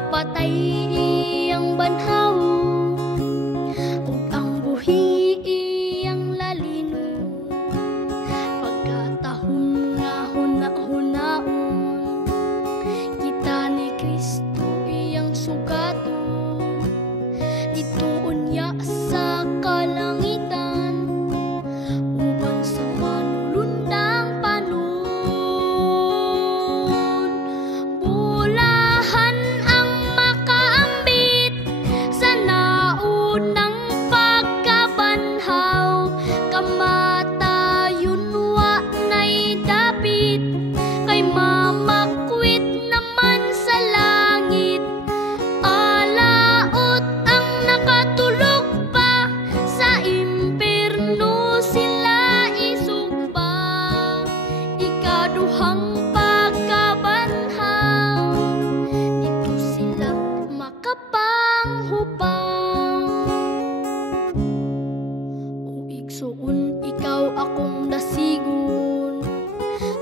patay iyang banhaw, ug ang buhi iyang lalino. Pagkatahon nga huna-hunaon, kita ni Kristo iyang sugaton. Ditoon niya sa kalangitan, uban sa manulundang panon. Bulahan ang makaambit sa naunang pagkabanhaw, kamatayon wa nay dapit, kay mamakwit naman sa langit. Alaot ang nakatulog pa, sa impierno sila isugba. Ikaduhang pagkabanhaw, dito sila makapanghupaw. O igsuon, ikaw akong dasigon,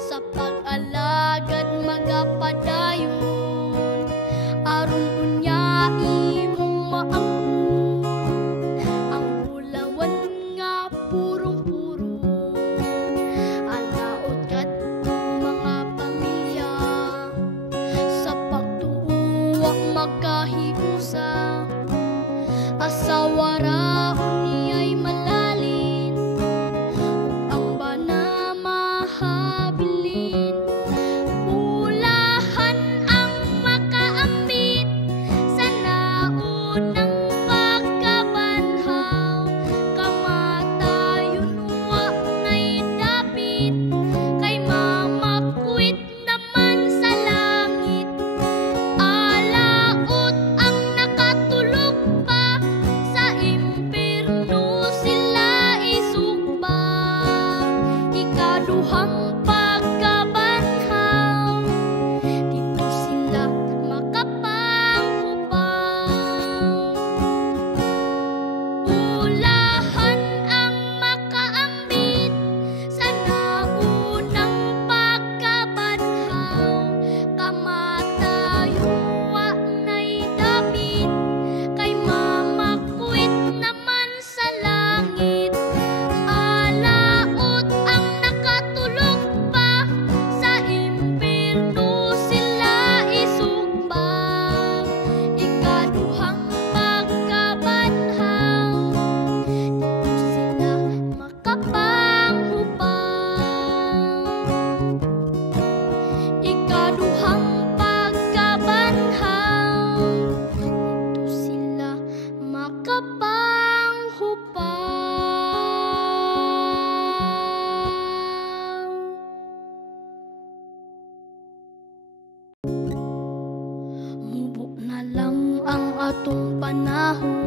sa pag-alagad magapadayon. Aron unya imong maangkon ang bulawan nga purong-puro. Alaot kadtong mga pamilya, sa pagtuo wa magkahiusa. Asawa raon niya'y malalin, ug ang bana mahabilin. Bulahan ang makaambit sa naunang pagkabanhaw, kamatayon wa nay dapit, kay mamakwit naman sa langit. Alaot ang nakatulog pa, sa impierno sila isugba. Ikaduhang pagkabanhaw, dito sila makapanghupaw. Bulahan ang makaambit sa naunang pagkabanhaw, kamatayon wa nay dapit, kay mamakwit naman sa langit. Alaot ang nakatulog pa, sa impierno sila isugba. Ikaduhang pagkabanhaw, dito sila makapanghupaw. Ikaduhang pagkabanhaw, dito sila makapanghupaw. Mubo na lang ang atong panahon,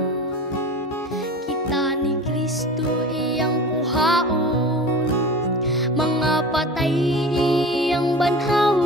kita ni Kristo iyang puhaon. Mga patay iyang banhaw,